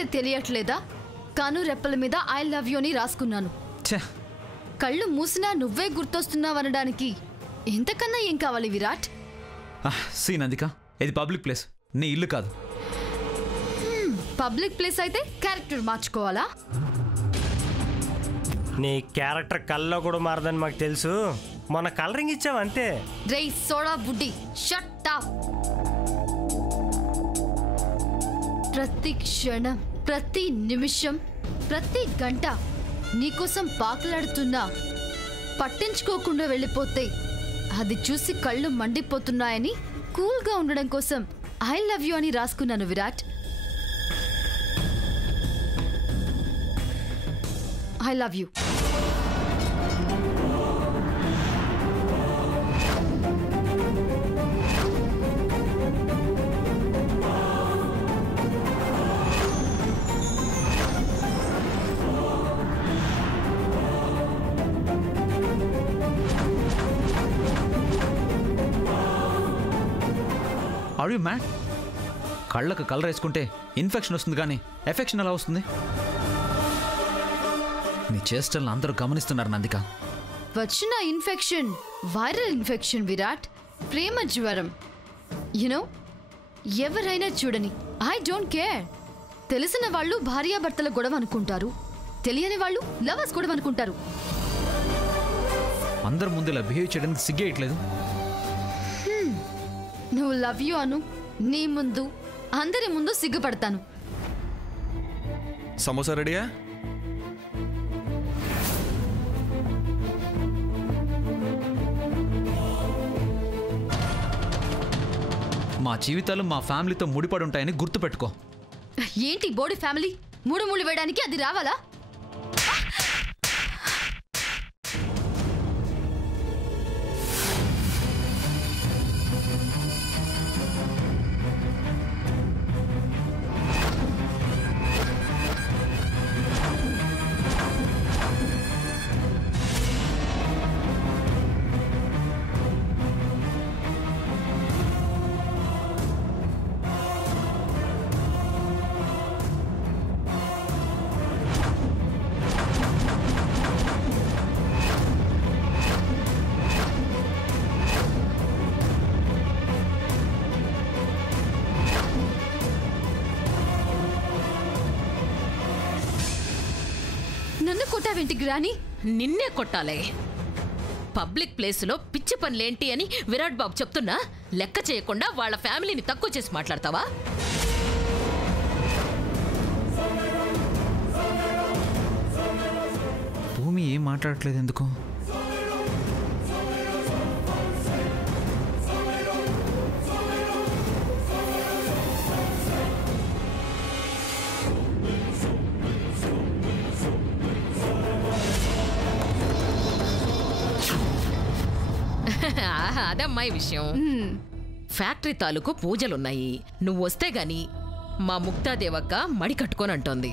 చూస్తే తెలియట్లేదా? కాను రెప్పల మీద ఐ లవ్ యూ అని రాసుకున్నాను. కళ్ళు మూసినా నువ్వే గుర్తొస్తున్నావనడానికి ఎంతకన్నా ఏం కావాలి విరాట్? సీ నందిక, ఇది పబ్లిక్ ప్లేస్, నీ ఇల్లు కాదు. పబ్లిక్ ప్లేస్ అయితే క్యారెక్టర్ మార్చుకోవాలా? నీ క్యారెక్టర్ కల్లో కూడా మారదని మాకు తెలుసు. మన కలరింగ్ ఇచ్చావంతే. రే సోడా బుడ్డి, షట్ అప్. ప్రతి క్షణం, ప్రతి నిమిషం, ప్రతి గంట నీకోసం పాకులాడుతున్నా పట్టించుకోకుండా వెళ్ళిపోతే అది చూసి కళ్ళు మండిపోతున్నాయని కూల్గా ఉండడం కోసం ఐ లవ్ యూ అని రాసుకున్నాను Virat. I love you. Are you mad? కళ్ళకు కలర్ వేసుకుంటే ఇన్ఫెక్షన్ వస్తుంది కానీ ఎఫెక్షన్ ఎలా వస్తుంది? నీ చేష్టలను అందరూ గమనిస్తున్నారు నందిక. వచ్చిన ఇన్ఫెక్షన్ వైరల్ ఇన్ఫెక్షన్ విరాట్, ప్రేమ జ్వరం. యునో, ఎవరైనా చూడని ఐ డోంట్ కేర్. తెలిసిన వాళ్ళు భార్యాభర్తల గొడవ అనుకుంటారు, తెలియని వాళ్ళు లవర్స్ గొడవ అనుకుంటారు. అందరి ముందు ఇలా బిహేవ్ చేయడానికి సిగ్గేయట్లేదు? నువ్వు లవ్ యూ అను, నీ ముందు అందరి ముందు సిగ్గుపడతాను. సమోసా రెడీయా? మా జీవితాలు మా ఫ్యామిలీతో ముడిపడి ఉంటాయని గుర్తుపెట్టుకో. ఏంటి బోడి ఫ్యామిలీ? మూడు ముళ్ళు వేయడానికి అది రావాలా? నన్ను కొట్టావేంటి గ్రాని? నిన్నే కొట్టాలే. పబ్లిక్ ప్లేసులో పిచ్చి పనులేంటి అని విరాట్ బాబు చెప్తున్నా లెక్క చేయకుండా వాళ్ళ ఫ్యామిలీని తక్కువ చేసి మాట్లాడతావా? భూమి ఏం మాట్లాడట్లేదు ఎందుకు? అదమ్మాయి విషయం. ఫ్యాక్టరీ తాలూకు పూజలున్నాయి, నువ్వు వస్తే గాని మా ముక్తాదేవక్క మడి కట్టుకొని అంటోంది.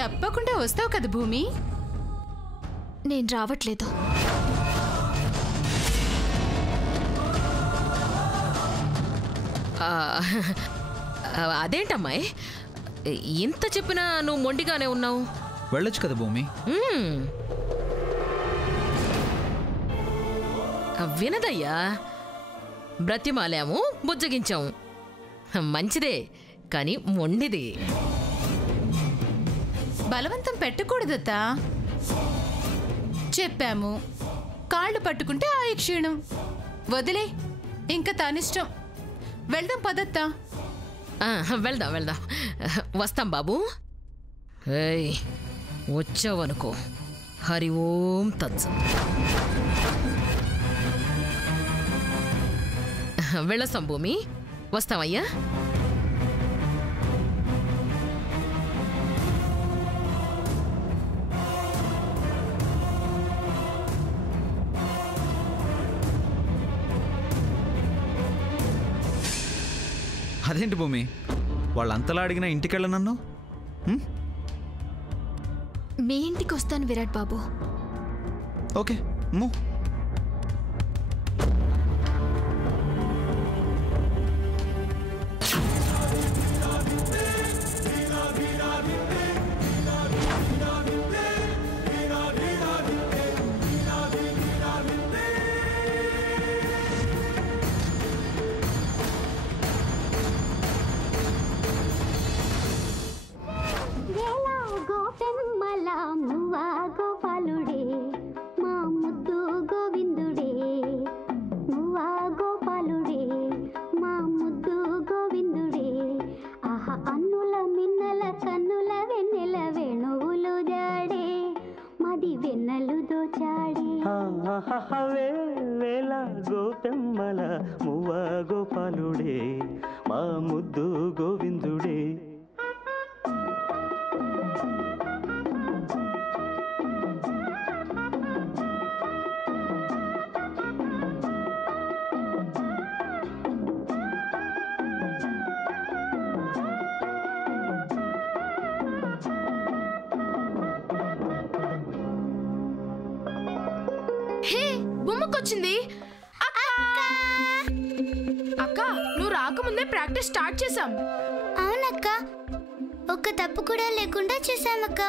తప్పకుండా వస్తావు కదా భూమి? నేను రావట్లేదు. అదేంటమ్మాయి ఇంత చెప్పినా నువ్వు మొండిగానే ఉన్నావు? వెళ్ళొచ్చు కదా భూమి. వినదయ్యా, బ్రతిమాలాము, బుజ్జగించాము, మంచిదే కానీ మొండిది. బలవంతం పెట్టకూడదత్తా. చెప్పాము, కాళ్ళు పట్టుకుంటే ఆ క్షీణం వదిలే, ఇంకా తానిష్టం. వెళ్దాం పదత్తా. వెళ్దాం వెళ్దాం, వస్తాం బాబు. వచ్చావనుకో హరి ఓం తత్సం. వెళ్ళొస్తాం భూమి, వస్తామయ్యా. అదేంటి భూమి, వాళ్ళంతలా అడిగినా ఇంటికెళ్ళనన్ను? మీ ఇంటికి వస్తాను విరాట్ బాబు. Okay, move. వేల గోపెమ్మల మువ్వ గోపాలుడే మా ముద్దు గోవిందుడే. హే బొమ్మకొచ్చింది. అక్క నువ్వు రాకముందే ప్రాక్టీస్ స్టార్ట్ చేసాం. అవునక్క, ఒక్క తప్పు కూడా లేకుండా చేసామక్క.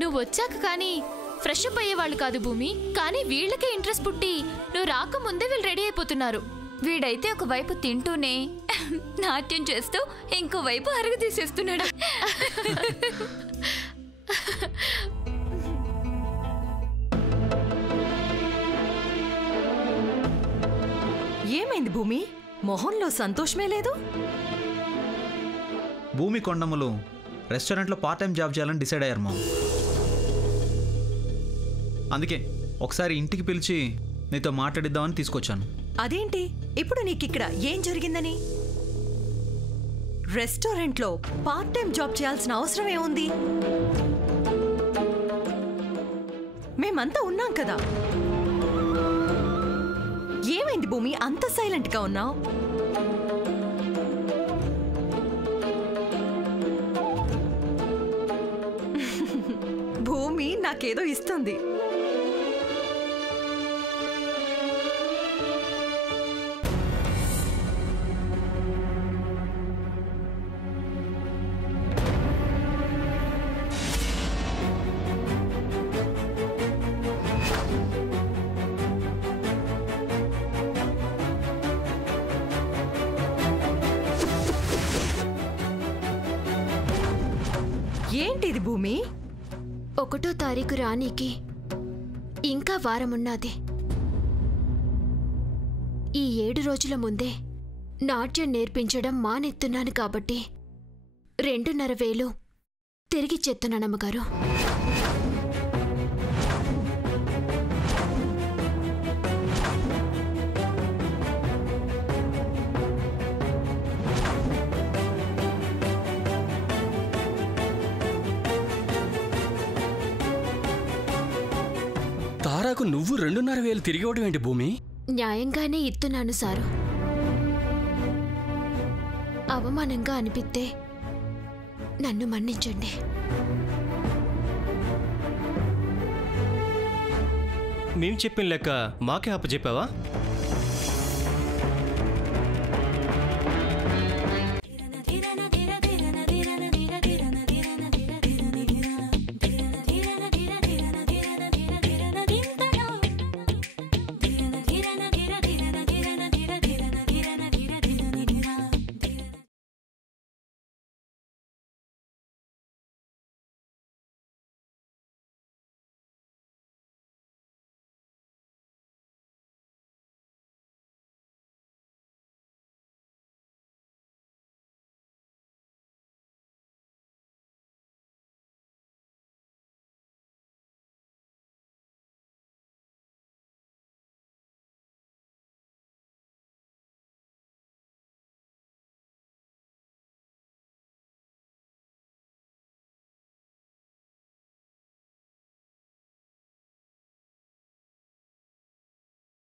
నువ్వు వచ్చాక కానీ ఫ్రెష్ అప్ అయ్యేవాళ్ళు కాదు భూమి, కానీ వీళ్ళకే ఇంట్రెస్ట్ పుట్టి నువ్వు రాకముందే వీళ్ళు రెడీ అయిపోతున్నారు. వీడైతే ఒకవైపు తింటూనే నాట్యం చేస్తూ ఇంకోవైపు అరుగు తీసేస్తున్నాడు. ఏమైంది భూమి? మొహంలో సంతోషమే లేదు. భూమి కొండమ్మలు రెస్టారెంట్లో పార్ట్ టైం జాబ్ చేయాలని డిసైడ్ అయ్యారు మా. అందుకే ఒకసారి ఇంటికి పిలిచి నీతో మాట్లాడిద్దామని తీసుకొచ్చాను. అదేంటి ఇప్పుడు నీకిక్కడ ఏం జరిగిందని? రెస్టారెంట్లో పార్ట్ టైం జాబ్ చేయాల్సిన అవసరం ఏముంది? మేమంతా ఉన్నాం కదా. ఏమైంది భూమి, అంత సైలెంట్గా ఉన్నావు? భూమి నాకేదో ఇస్తుంది. ఏంటిది భూమి? 1వ తారీఖు రానీకి ఇంకా వారమున్నది. ఈ 7 రోజుల ముందే నాట్యం నేర్పించడం మానెత్తున్నాను కాబట్టి 2,500 తిరిగిచ్చేస్తున్నానమ్మగారు. తారాకు నువ్వు 2,500 తిరిగి ఇవ్వడం ఏంటి భూమి? న్యాయంగానే ఇస్తున్నాను సారు. అవమానంగా అనిపిస్తే నన్ను మన్నించండి. మేము చెప్పిన లెక్క మాకే అప్పచెప్పావా?